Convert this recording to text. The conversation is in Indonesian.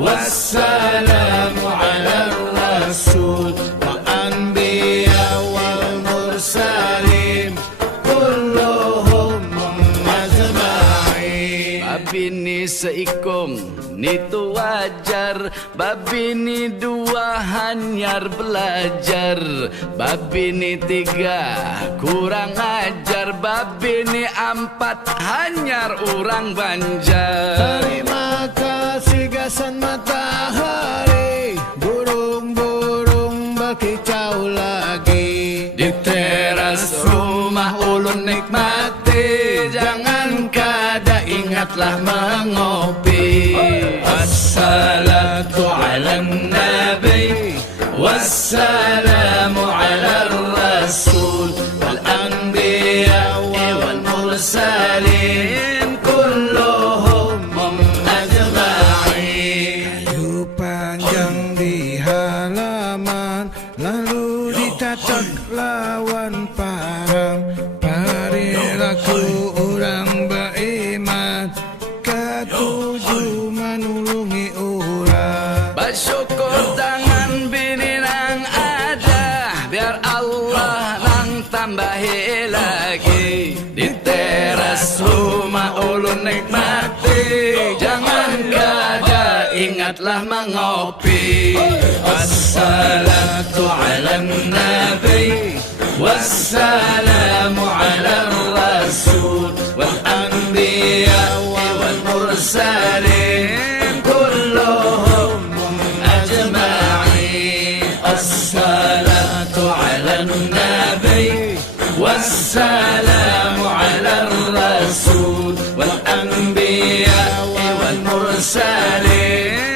والسلام على الرسول والأنبياء والمرسلين كلهم أجمعين. Babini seikung nitu wajar, babini dua hanyar belajar, babini tiga kurang ajar, babini empat hanyar urang Banjar. Terima kasih gasan matahari, burung-burung berkicau lagi Di teras rumah ulun nikmati, jangan kada ingatlah mengopi. Assalatu ala nabi, wassalamu ala rasul, wal anbiya wal mursalin kulluhum ajma'in. Kayu panjang di halaman, lalu ditatak lawan parang. Perilaku orang beriman, ketujuh menulungi orang. Bersyukur tangan bini nang ada, biar Allah nang tambahi lagi. Di teras rumah ulun nikmati, jangan kada ingatlah mengopi. Wassalatu ala nabi, wassalamu ala rasul, wal anbiya wal mursalin kulluhum ajma'in. Assalatu ala nabi, wassalamu ala rasul, wal anbiya wal mursalin